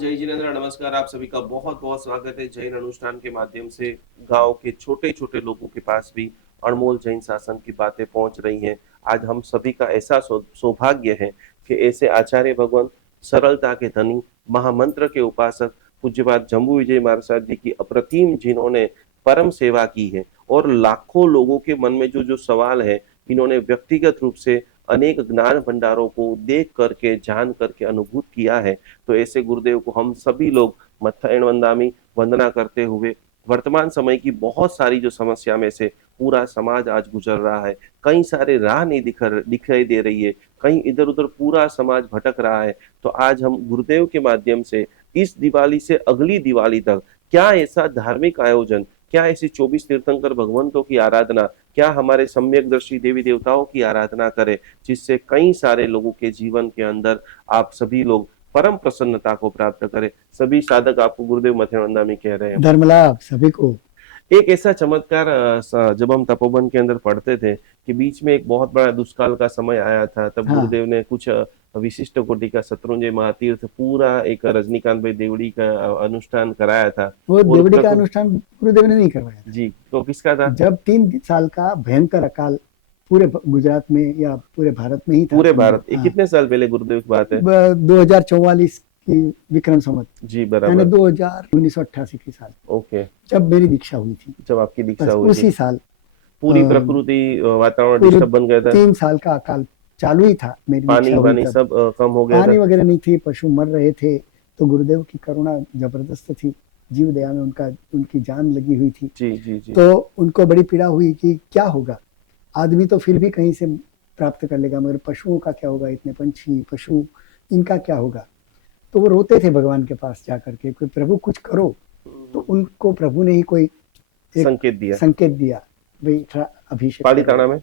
जय जिनेन्द्र, नमस्कार। आप सभी का बहुत बहुत स्वागत है जैन अनुष्ठान के माध्यम से गांव के छोटे छोटे लोगों के पास भी अनमोल जैन शासन की बातें पहुंच रही हैं। आज हम सभी का ऐसा सौभाग्य है कि ऐसे आचार्य भगवान, सरलता के धनी, महामंत्र के उपासक पूज्यपाद जम्बू विजय महाराज जी की अप्रतिम, जिन्होंने परम सेवा की है और लाखों लोगों के मन में जो जो सवाल है, इन्होंने व्यक्तिगत रूप से अनेक ज्ञान भंडारों को देख करके, जान करके अनुभूत किया है। तो ऐसे गुरुदेव को हम सभी लोग मत्थयण वंदामी वंदना करते हुए, वर्तमान समय की बहुत सारी जो समस्या में से पूरा समाज आज गुजर रहा है, कई सारे राह नहीं दिखाई दे रही है, कहीं इधर उधर पूरा समाज भटक रहा है। तो आज हम गुरुदेव के माध्यम से इस दिवाली से अगली दिवाली तक क्या ऐसा धार्मिक आयोजन, क्या ऐसी 24 तीर्थंकर भगवंतों की आराधना, क्या हमारे सम्यकदर्शी देवी देवताओं की आराधना करें, जिससे कई सारे लोगों के जीवन के अंदर आप सभी लोग परम प्रसन्नता को प्राप्त करें। सभी साधक आपको गुरुदेव मत्थयण वंदामी कह रहे हैं। धर्मलाभ सभी को। एक ऐसा चमत्कार, जब हम तपोवन के अंदर पढ़ते थे कि बीच में एक बहुत बड़ा दुष्काल का समय आया था, तब हाँ। गुरुदेव ने कुछ विशिष्ट कोटि का शत्रुंजय महातीर्थ, पूरा एक रजनीकांत भाई देवड़ी का अनुष्ठान कराया था। वो देवड़ी का अनुष्ठान गुरुदेव ने नहीं करवाया था। जी, तो किसका था? जब 3 साल का भयंकर अकाल पूरे गुजरात में या पूरे भारत में ही था। पूरे भारत। ये कितने साल पहले गुरुदेव की बात है? 2044 की विक्रम संवत। जी, बराबर। 1988 की साल। ओके। जब मेरी दीक्षा हुई थी। जब आपकी दीक्षा हुई उसी साल पूरी प्रकृति, वातावरण डिस्टर्ब बन गया था। 3 साल का अकाल चालू ही था। मेरी पानी सब कम हो गया, पानी वगैरह नहीं थी, पशु मर रहे थे। तो गुरुदेव की करुणा जबरदस्त थी, जीव दया में उनकी जान लगी हुई थी। जी जी जी। तो उनको बड़ी पीड़ा हुई कि क्या होगा, आदमी तो फिर भी कहीं से प्राप्त कर लेगा, मगर पशुओं का क्या होगा, इतने पंछी पशु, इनका क्या होगा। तो वो रोते थे भगवान के पास जाकर के कि प्रभु कुछ करो। तो उनको प्रभु ने ही कोई संकेत दिया भाई अभिषेक पालीताना में।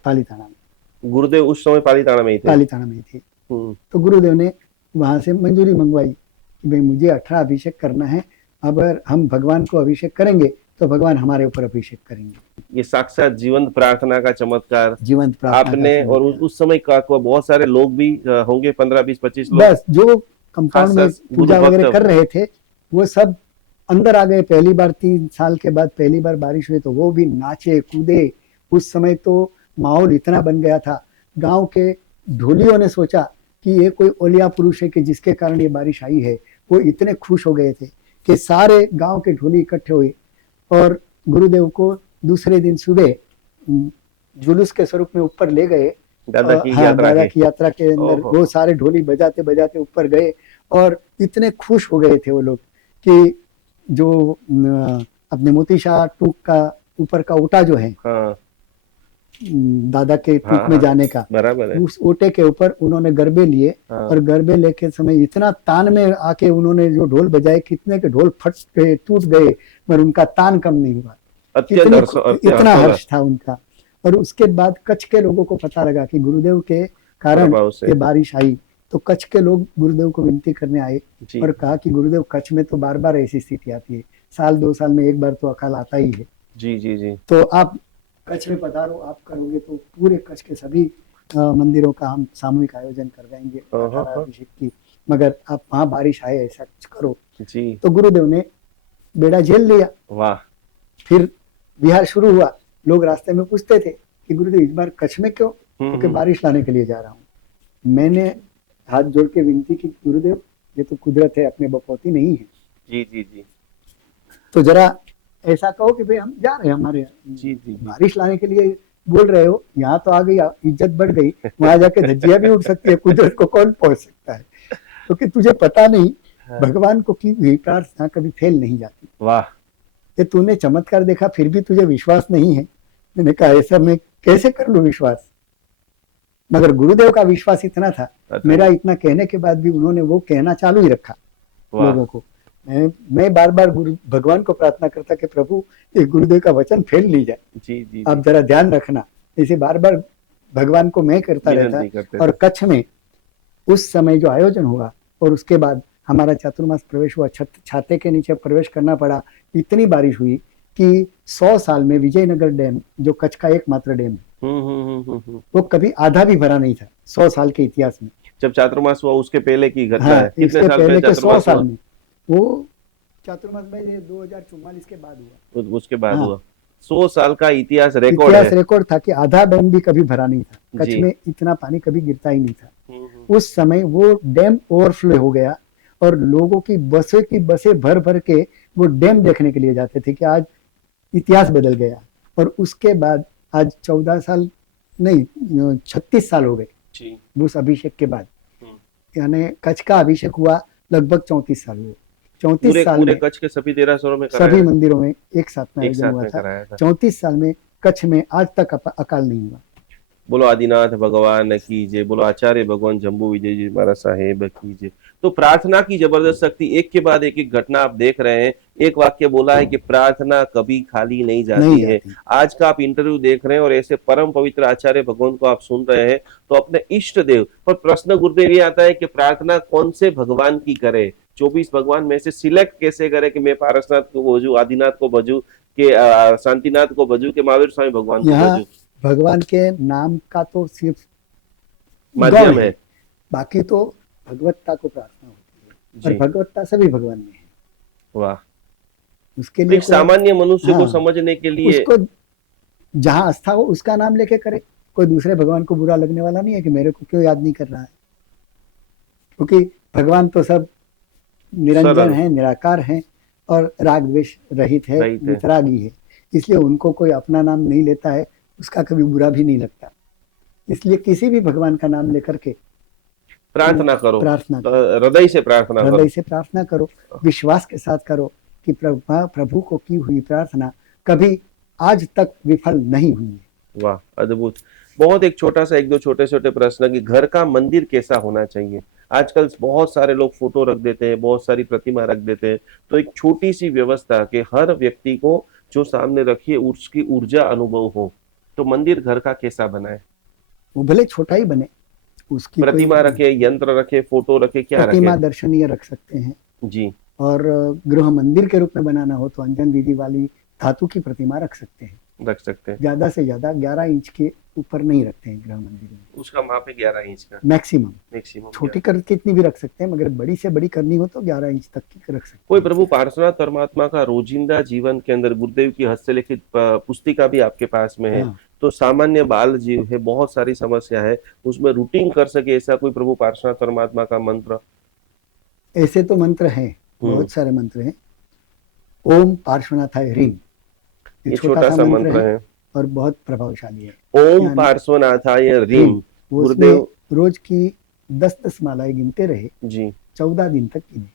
गुरुदेव उस समय पालीताना में ही थे। तो गुरुदेव ने वहां से मंजूरी मंगवाई कि भाई मुझे 18 अभिषेक करना है, अगर हम भगवान को अभिषेक करेंगे तो भगवान हमारे ऊपर अभिषेक करेंगे। ये साक्षात जीवंत प्रार्थना का चमत्कार, जीवंत प्रार्थना आपने। और उस समय का बहुत सारे लोग भी होंगे, 15, 20, 25 लोग, बस जो कंपाउंड में पूजा वगैरह कर रहे थे वो सब अंदर आ गए। पहली बार 3 साल के बाद पहली बार बारिश हुई तो वो भी नाचे कूदे। उस समय तो माहौल इतना बन गया था, गांव के ढोलियों ने सोचा कि ये कोई ओलिया पुरुष है कि जिसके कारण ये बारिश आई है। वो इतने खुश हो गए थे कि सारे गांव के ढोली इकट्ठे हुए और गुरुदेव को दूसरे दिन सुबह जुलूस के स्वरूप में ऊपर ले गए। दादा की यात्रा के अंदर वो सारे ढोली बजाते बजाते ऊपर गए और इतने खुश हो गए थे वो लोग कि जो अपने मोतीशाह टूक का ऊपर का ओटा जो है, दादा के टूक में जाने का, बराबर है। उस ओटे के ऊपर उन्होंने गरबे लिए और गरबे लेके समय इतना तान में आके उन्होंने जो ढोल बजाए, कितने के ढोल फट गए, टूट गए, मगर उनका तान कम नहीं हुआ। इतना हर्ष था उनका। और उसके बाद कच्छ के लोगों को पता लगा कि गुरुदेव के कारण ये बारिश आई, तो कच्छ के लोग गुरुदेव को विनती करने आए और कहा कि गुरुदेव कच्छ में तो बार बार ऐसी स्थिति आती है, साल 2 साल में एक बार तो अकाल आता ही है। जी जी जी। तो आप कच्छ में पधारो, आप करोगे तो पूरे कच्छ के सभी मंदिरों का हम सामूहिक आयोजन कर देंगे अभिषेक की, मगर आप वहाँ बारिश आए ऐसा कुछ करो जी। तो गुरुदेव ने बेड़ा झेल लिया। वाह। फिर विहार शुरू हुआ। लोग रास्ते में पूछते थे कि गुरुदेव इस बार कच्छ में क्यों? क्योंकि बारिश लाने के लिए जा रहा हूँ। मैंने हाथ जोड़ के विनती की, गुरुदेव ये तो कुदरत है, अपने बपौती नहीं है। जी जी जी। तो जरा ऐसा कहो कि भाई हम जा रहे हैं, हमारे जी जी बारिश लाने के लिए बोल रहे हो, यहाँ तो आ गई, इज्जत बढ़ गई, वहां जाके धज्जियां भी उड़ सकती है, कुदरत को कौन पहुंच सकता है, क्योंकि तो तुझे पता नहीं भगवान को की हुई प्रार्थना कभी फेल नहीं जाती। वाह। ये तूने चमत्कार देखा फिर भी तुझे विश्वास नहीं है। मैंने कहा ऐसा मैं कैसे कर लूं विश्वास, मगर गुरुदेव का विश्वास इतना था, मेरा इतना कहने के बाद भी उन्होंने वो कहना चालू ही रखा लोगों को। मैं बार बार भगवान को प्रार्थना करता कि प्रभु ये गुरुदेव का वचन फेल नहीं जाए। जी जी। आप जरा ध्यान रखना। इसे बार बार भगवान को मैं करता रहता। और कच्छ में उस समय जो आयोजन हुआ और उसके बाद हमारा चातुर्मास प्रवेश हुआ, छाते के नीचे प्रवेश करना पड़ा। इतनी बारिश हुई कि 100 साल में विजयनगर डैम, जो कच्छ का एकमात्र डैम है, वो कभी आधा भी भरा नहीं था 100 साल के इतिहास में। जब चातुर्मास हुआ उसके पहले की घटना है। इसके पहले के 100 साल में वो चातुर्मास में ये 2044 के बाद हुआ। उसके बाद हाँ। हुआ। 100 साल का इतिहास रिकॉर्ड इतिहास है। रिकॉर्ड था कि आधा डैम भी कभी भरा नहीं था, कच्छ जी। में इतना पानी कभी गिरता ही नहीं था। हम्म। उस समय वो डैम ओवरफ्लो हो गया और लोगों की बसें भर भर के वो डैम देखने के लिए जाते थे कि आज इतिहास बदल गया। और उसके बाद आज 14 साल नहीं 36 साल हो गए जी। उस अभिषेक के बाद। हम्म। यानी कच्छ का अभिषेक हुआ लगभग 34 साल हुए। 34 साल पूरे में कच्छ के सभी देरासरों में सभी कराया? मंदिरों में एक साथ में एक आयोजन साथ हुआ में था। कराया था। 34 साल में कच्छ में आज तक अकाल नहीं हुआ। बोलो आदिनाथ भगवान की जय, बोलो आचार्य भगवान जम्बू विजय जी महाराज साहेब की जय। तो प्रार्थना की जबरदस्त शक्ति, एक के बाद एक घटना आप देख रहे हैं। एक वाक्य बोला है कि प्रार्थना कभी खाली नहीं जाती है। आज का आप इंटरव्यू देख रहे हैं और ऐसे परम पवित्र आचार्य भगवान को आप सुन रहे हैं, तो अपने इष्ट देव पर प्रश्न गुरुदेव ये आता है कि प्रार्थना कौन से भगवान की करे, 24 भगवान में से सिलेक्ट कैसे करे कि मैं पारसनाथ को भजू, आदिनाथ को भजू, के शांतिनाथ को भजू, के महावीर स्वामी भगवान को यहाँ भजू? भगवान के नाम का तो सिर्फ माध्यम है, बाकी तो भगवत्ता को प्रार्थना होती है। जी। और भगवत्ता सभी भगवान में है। वाह। उसके तो लिए एक सामान्य मनुष्य को हाँ, समझने के लिए उसको जहां आस्था हो उसका नाम लेके करे। कोई दूसरे भगवान को बुरा लगने वाला नहीं है कि मेरे को क्यों याद नहीं कर रहा है, क्योंकि भगवान तो सब निरंजन सरल है, निराकार है और राग द्वेष रहित है, रहित है। वितरागी है। इसलिए उनको कोई अपना नाम नहीं लेता है, उसका कभी बुरा भी नहीं लगता। इसलिए किसी भी भगवान का नाम लेकर के प्रार्थना करो, प्रार्थना तो हृदय से प्रार्थना करो, हृदय से प्रार्थना करो, विश्वास के साथ करो कि प्रभु को की हुई प्रार्थना कभी आज तक विफल नहीं हुई है। वाह, अद्भुत। बहुत एक छोटा सा, एक दो छोटे छोटे प्रश्न कि घर का मंदिर कैसा होना चाहिए? आजकल बहुत सारे लोग फोटो रख देते हैं, बहुत सारी प्रतिमा रख देते हैं, तो एक छोटी सी व्यवस्था कि हर व्यक्ति को जो सामने रखिए उसकी ऊर्जा अनुभव हो, तो मंदिर घर का कैसा बनाए? वो भले छोटा ही बने, उसकी प्रतिमा रखे, यंत्र रखे, फोटो रखे, क्या रखे? प्रतिमा दर्शनीय रख सकते हैं जी। और गृह मंदिर के रूप में बनाना हो तो अंजन विधि वाली धातु की प्रतिमा रख सकते हैं। रख सकते हैं। ज्यादा से ज्यादा 11 इंच के ऊपर नहीं रखते हैं गृह मंदिर में। उसका माप है 11 इंच का मैक्सिमम। छोटी कर कितनी भी रख सकते हैं, मगर बड़ी से बड़ी करनी हो तो 11 इंच तक की रख सकते हैं। कोई प्रभु पार्श्वनाथ परमात्मा का रोजिंदा जीवन के अंदर गुरुदेव की हस्तलिखित पुस्तिका भी आपके पास में है। हाँ। तो सामान्य बाल जीव है, बहुत सारी समस्या है, उसमें रूटीन कर सके ऐसा कोई प्रभु पार्श्वनाथ परमात्मा का मंत्र? ऐसे तो मंत्र हैं, बहुत सारे मंत्र हैं। ओम पार्श्वनाथाय ह्रीं, ये छोटा सा मंत्र है और बहुत प्रभावशाली है। ओम पार्श्वनाथाय ह्रीं, गुरुदेव रोज की 10-10 मालाएं गिनते रहे जी, 14 दिन तक गिने।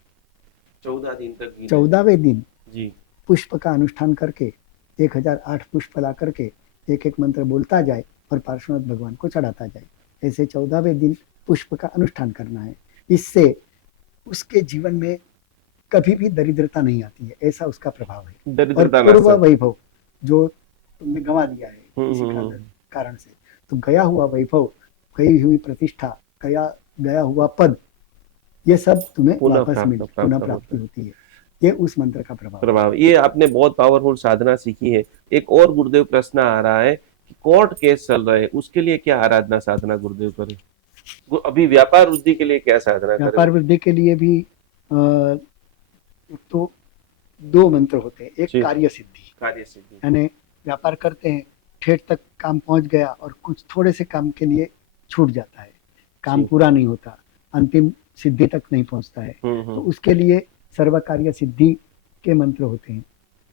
14 दिन तक गिने। 14वें दिन जी, पुष्प का अनुष्ठान करके 1008 पुष्प ला करके एक एक मंत्र बोलता जाए और पार्श्वनाथ भगवान को चढ़ाता जाए। ऐसे 14वें दिन पुष्प का अनुष्ठान करना है। इससे उसके जीवन में कभी भी दरिद्रता नहीं आती है, ऐसा उसका प्रभाव है। और पूर्व वैभव जो तुमने गंवा दिया है किसी कारण से, तो गया हुआ वैभव, गई हुई प्रतिष्ठा, गया हुआ पद, ये सब तुम्हें वापस पुनः प्राप्ति होती है। ये उस मंत्र का प्रभाव। ये आपने बहुत पावरफुल साधना सीखी है। एक और गुरुदेव प्रश्न आ रहा है कि कोर्ट केस चल रहे हैं, उसके लिए क्या आराधना साधना गुरुदेव करें? अभी व्यापार वृद्धि के लिए क्या साधना करें? व्यापार वृद्धि के लिए भी तो 2 मंत्र होते हैं। एक कार्य सिद्धि, यानी व्यापार करते हैं, ठेठ तक काम पहुंच गया और कुछ थोड़े से काम के लिए छूट जाता है, काम पूरा नहीं होता, अंतिम सिद्धि तक नहीं पहुंचता है, तो उसके लिए सर्व कार्य सिद्धि के मंत्र होते हैं।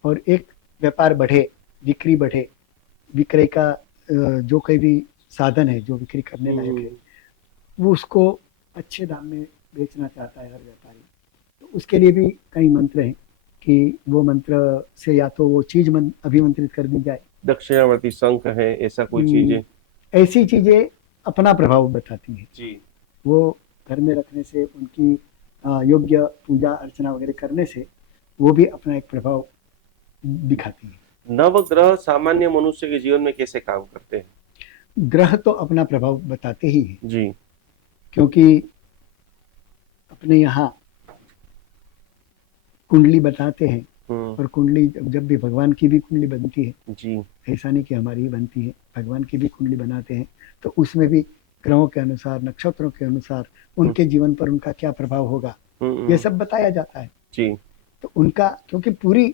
और एक व्यापार बढ़े, बिक्री बढ़े, विक्रय का जो कोई भी साधन है जो बिक्री करने लायक है, वो उसको अच्छे दाम में बेचना चाहता है हर व्यापारी, तो उसके लिए भी कई मंत्र हैं कि वो मंत्र से या तो वो चीज अभिमंत्रित कर दी जाए। दक्षिणावर्ती शंख है, ऐसा कोई चीज है? ऐसी चीजें अपना प्रभाव बताती है जी। वो घर में रखने से, उनकी योग्य पूजा अर्चना वगैरह करने से वो भी अपना एक प्रभाव दिखाती है। नवग्रह सामान्य मनुष्य के जीवन में कैसे काम करते हैं? ग्रह तो अपना प्रभाव बताते ही हैं जी, क्योंकि अपने यहाँ कुंडली बताते हैं और कुंडली जब भी भगवान की भी कुंडली बनती है जी, ऐसा नहीं कि हमारी ही बनती है, भगवान की भी कुंडली बनाते हैं, तो उसमें भी ग्रहों के अनुसार, नक्षत्रों के अनुसार उनके जीवन पर उनका क्या प्रभाव होगा, ये सब बताया जाता है। जी तो उनका, क्योंकि पूरी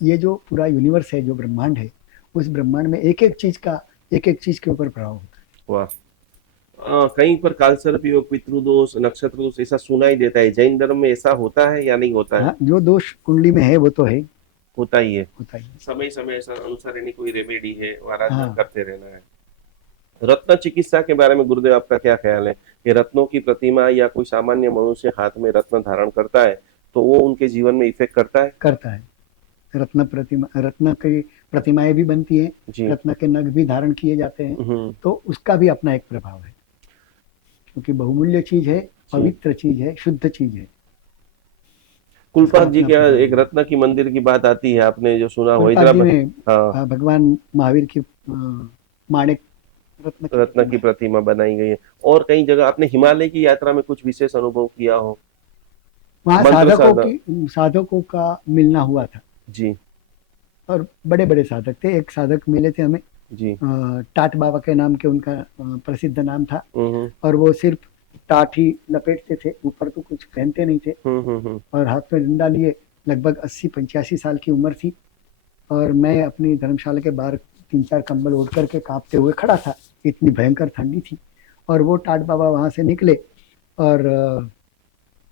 ये जो पूरा यूनिवर्स है, जो ब्रह्मांड है, उस ब्रह्मांड में एक एक चीज के ऊपर प्रभाव होता वाह। कहीं पर कालसर्प योग, पितृदोष, नक्षत्र दोष ऐसा सुनाई देता है, जैन धर्म में ऐसा होता है या नहीं होता है। है? हाँ, जो दोष कुंडली में है वो तो है, होता ही है। होता ही है। समय समय अनुसार यानी कोई रेमेडी है, आराधना हाँ, करते रहना है। रत्न चिकित्सा के बारे में गुरुदेव आपका क्या ख्याल है कि रत्नों की प्रतिमा या कोई सामान्य मनुष्य हाथ में रत्न धारण करता है तो वो उनके जीवन में इफेक्ट करता है? करता है। रत्न की प्रतिमाएं भी बनती हैं, जी। रत्न के नग भी धारण किए जाते हैं, तो उसका भी अपना एक प्रभाव है, क्योंकि बहुमूल्य चीज है, जी। पवित्र चीज है, शुद्ध चीज है, उसका कुलपात जी अपना के यहाँ प्रभाव एक है। रत्न की मंदिर की बात आती है, आपने जो सुना हो कुलपात जी हैदराबाद। में हाँ, भगवान महावीर की माणिक रत्न की रत्न की प्रतिमा है। प्रतिमा बनाई गई है। और कई जगह आपने हिमालय की यात्रा में कुछ विशेष अनुभव किया हो? वहाँ मंत्र साधना। साधकों का मिलना हुआ था, जी। और बड़े बड़े साधक थे। एक साधक मिले थे हमें, जी। टाट बाबा के नाम के उनका प्रसिद्ध नाम था, हम्म। और वो सिर्फ टाट ही लपेटते थे, ऊपर तो कुछ पहनते नहीं थे, हम्म। और हाथ में डंडा लिए। लगभग 80-85 साल की उम्र थी, और मैं अपनी धर्मशाला के बाहर 3-4 कंबल ओढ़ करके कांपते हुए खड़ा था, इतनी भयंकर ठंडी थी। और वो टाट बाबा वहां से निकले, और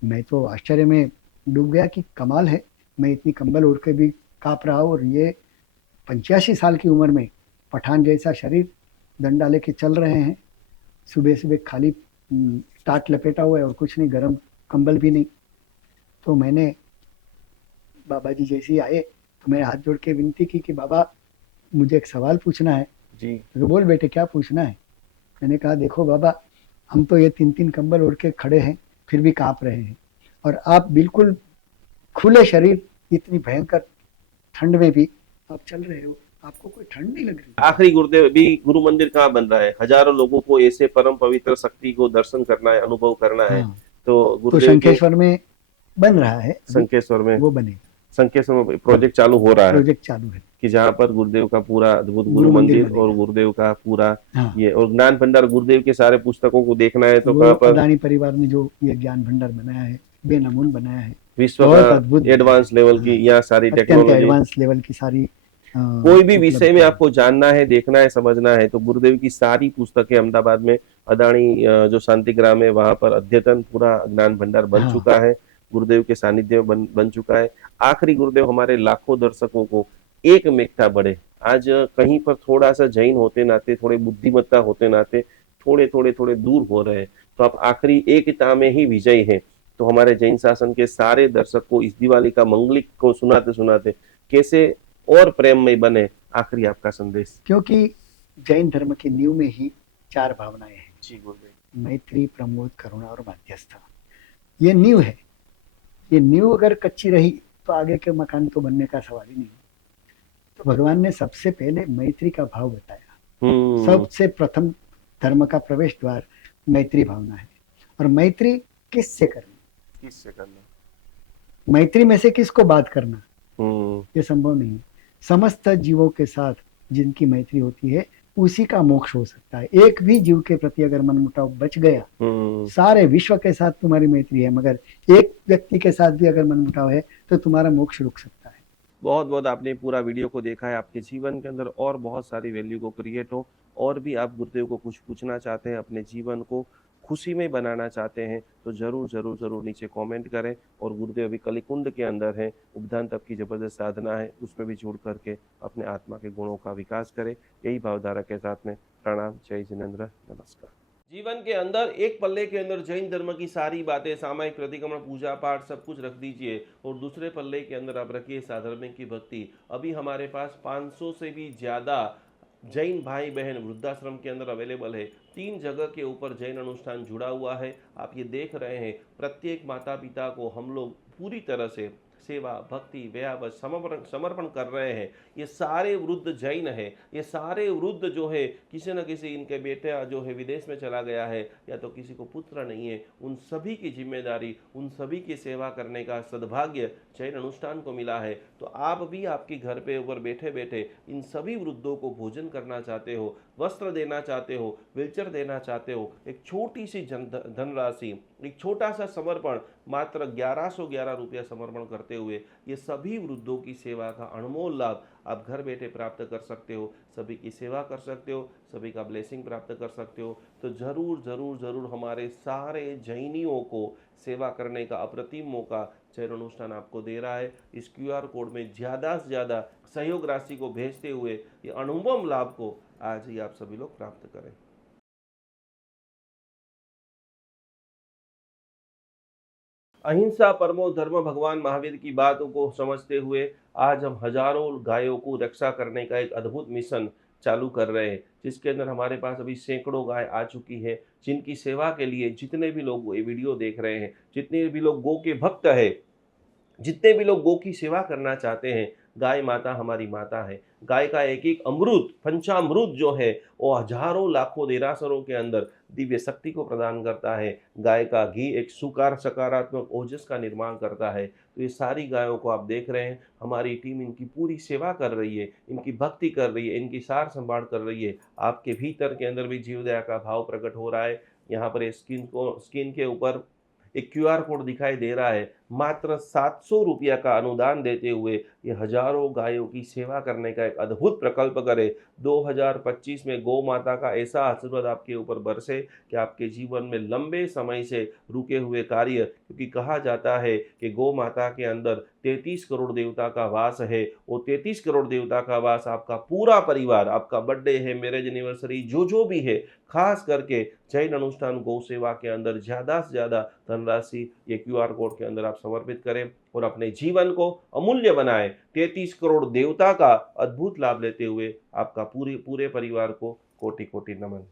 मैं तो आश्चर्य में डूब गया कि कमाल है, मैं इतनी कंबल ओढ़ के भी कांप रहा हूँ, और ये 85 साल की उम्र में पठान जैसा शरीर, डंडा लेके चल रहे हैं, सुबह सुबह खाली टाट लपेटा हुआ है और कुछ नहीं, गर्म कंबल भी नहीं। तो मैंने, बाबा जी जैसे ही आए, तो मैंने हाथ जोड़ के विनती की कि बाबा, मुझे एक सवाल पूछना है। जी। तो बोल बेटे, क्या पूछना है? मैंने कहा, देखो बाबा, हम तो ये 3-3 कंबल ओढ़ के खड़े हैं, फिर भी कांप रहे हैं, और आप बिल्कुल खुले शरीर, इतनी भयंकर ठंड में भी आप चल रहे हो, आपको कोई ठंड नहीं लग रही? आखिरी गुरुदेव भी गुरु मंदिर कहाँ बन रहा है? हजारों लोगों को ऐसे परम पवित्र शक्ति को दर्शन करना है, अनुभव करना है। हाँ, तो तो गुरुदेव के शंखेश्वर में बन रहा है अभी, संकेश्वर में, वो बनेगा, संकेश्वर में प्रोजेक्ट चालू हो रहा है प्रोजेक्ट चालू है, कि जहाँ पर गुरुदेव का पूरा अद्भुत गुरु गुरु मंदिर मंदिर और बनेगा। गुरुदेव का पूरा हाँ, ये, और ज्ञान भंडार गुरुदेव के सारे पुस्तकों को देखना है तो वो कहाँ पर? अदानी परिवार ने जो ये ज्ञान भंडार बनाया है, बेनमून बनाया है, विश्व का बहुत अद्भुत बनाया है। एडवांस लेवल की हाँ, यहाँ सारी अत्यंत टेक्नोलॉजी। एडवांस लेवल की सारी कोई भी विषय में उपलब्धियां हैं। आपको जानना है, देखना है, समझना है तो गुरुदेव की सारी पुस्तकें अहमदाबाद में अदानी जो शांतिग्राम है वहां पर अद्यतन पूरा ज्ञान भंडार बन हाँ, चुका है, गुरुदेव के सानिध्य में बन चुका है। आखिरी गुरुदेव हमारे लाखों दर्शकों को एक मेकता बढ़े। आज कहीं पर थोड़ा सा जैन होते नाते, थोड़े बुद्धिमत्ता होते नाते थोड़े दूर हो रहे हैं, तो आप आखिरी एकता में ही विजय है। तो हमारे जैन शासन के सारे दर्शक को इस दिवाली का मंगलिक को सुनाते सुनाते कैसे और प्रेममय बने, आखिरी आपका संदेश। क्योंकि जैन धर्म की नींव में ही 4 भावनाएं हैं: जी गुरुदेव। मैत्री, प्रमोद, करुणा और माध्यस्थता। ये नींव है। ये नींव अगर कच्ची रही तो आगे के मकान तो बनने का सवाल ही नहीं। तो भगवान ने सबसे पहले मैत्री का भाव बताया। सबसे प्रथम धर्म का प्रवेश द्वार मैत्री भावना है। और मैत्री किससे करनी? किससे करना? मैत्री में से किसको बात करना? ये संभव नहीं है। समस्त जीवों के साथ जिनकी मैत्री होती है, उसी का मोक्ष हो सकता है। एक भी जीव के प्रति अगर मनमुटाव बच गया, सारे विश्व के साथ तुम्हारी मैत्री है, मगर एक व्यक्ति के साथ भी अगर मनमुटाव है तो तुम्हारा मोक्ष रुक सकता है। बहुत बहुत आपने पूरा वीडियो को देखा है। आपके जीवन के अंदर और बहुत सारी वैल्यू को क्रिएट हो, और भी आप गुरुदेव को कुछ पूछना चाहते हैं, अपने जीवन को खुशी में बनाना चाहते हैं, तो जरूर जरूर जरूर नीचे कमेंट करें। और गुरुदेव अभी कलिकुंड के अंदर है, उपदान तप की जबरदस्त साधना है, उसमें भी जुड़ करके अपने आत्मा के गुणों का विकास करें। यही भावधारा के साथ में प्रणाम। जय जिनेंद्र, नमस्कार। जीवन के अंदर एक पल्ले के अंदर जैन धर्म की सारी बातें, सामायिक प्रतिक्रमण, पूजा पाठ सब कुछ रख दीजिए, और दूसरे पल्ले के अंदर आप रखिए साधर्मिक की भक्ति। अभी हमारे पास 500 से भी ज़्यादा जैन भाई बहन वृद्धाश्रम के अंदर अवेलेबल है। 3 जगह के ऊपर जैन अनुष्ठान जुड़ा हुआ है, आप ये देख रहे हैं। प्रत्येक माता पिता को हम लोग पूरी तरह से सेवा, भक्ति, व्यावस समर्पण कर रहे हैं। ये सारे वृद्ध जैन है, ये सारे वृद्ध जो है, किसी न किसी इनके बेटा जो है विदेश में चला गया है, या तो किसी को पुत्र नहीं है, उन सभी की जिम्मेदारी, उन सभी की सेवा करने का सद्भाग्य जैन अनुष्ठान को मिला है। तो आप भी आपके घर पे ऊपर बैठे बैठे इन सभी वृद्धों को भोजन करना चाहते हो, वस्त्र देना चाहते हो, व्हीलचेयर देना चाहते हो, एक छोटी सी धनराशि एक छोटा सा समर्पण, मात्र 1111 रुपया समर्पण करते हुए ये सभी वृद्धों की सेवा का अनमोल लाभ आप घर बैठे प्राप्त कर सकते हो, सभी की सेवा कर सकते हो, सभी का ब्लेसिंग प्राप्त कर सकते हो। तो जरूर जरूर जरूर हमारे सारे जैनियों को सेवा करने का अप्रतिम मौका जैन अनुष्ठान आपको दे रहा है। इस क्यूआर कोड में ज़्यादा से ज़्यादा सहयोग राशि को भेजते हुए ये अनुभव लाभ को आज ही आप सभी लोग प्राप्त करें। अहिंसा परमो धर्म भगवान महावीर की बातों को समझते हुए आज हम हजारों गायों को रक्षा करने का एक अद्भुत मिशन चालू कर रहे हैं, जिसके अंदर हमारे पास अभी सैकड़ों गाय आ चुकी है, जिनकी सेवा के लिए जितने भी लोग ये वीडियो देख रहे हैं, जितने भी लोग गो के भक्त है, जितने भी लोग गो की सेवा करना चाहते हैं, गाय माता हमारी माता है। गाय का एक एक अमृत, पंचामृत जो है वो हजारों लाखों देरासरों के अंदर दिव्य शक्ति को प्रदान करता है। गाय का घी एक सुकार सकारात्मक ओजस का निर्माण करता है। तो ये सारी गायों को आप देख रहे हैं, हमारी टीम इनकी पूरी सेवा कर रही है, इनकी भक्ति कर रही है, इनकी सार संभाल कर रही है। आपके भीतर के अंदर भी जीव दया का भाव प्रकट हो रहा है। यहाँ पर स्क्रीन के ऊपर एक क्यूआर कोड दिखाई दे रहा है। मात्र 700 रुपया का अनुदान देते हुए ये हजारों गायों की सेवा करने का एक अद्भुत प्रकल्प करे। 2025 में गौ माता का ऐसा आशीर्वाद आपके ऊपर बरसे कि आपके जीवन में लंबे समय से रुके हुए कार्य, क्योंकि कहा जाता है कि गौ माता के अंदर 33 करोड़ देवता का वास है। वो 33 करोड़ देवता का वास आपका पूरा परिवार, आपका बर्थडे है, मैरिज एनिवर्सरी, जो भी है, खास करके जैन अनुष्ठान गौ सेवा के अंदर ज़्यादा से ज़्यादा धनराशि ये क्यूआर कोड के अंदर आप समर्पित करें और अपने जीवन को अमूल्य बनाएं। 33 करोड़ देवता का अद्भुत लाभ लेते हुए आपका पूरे परिवार को कोटि कोटि नमन।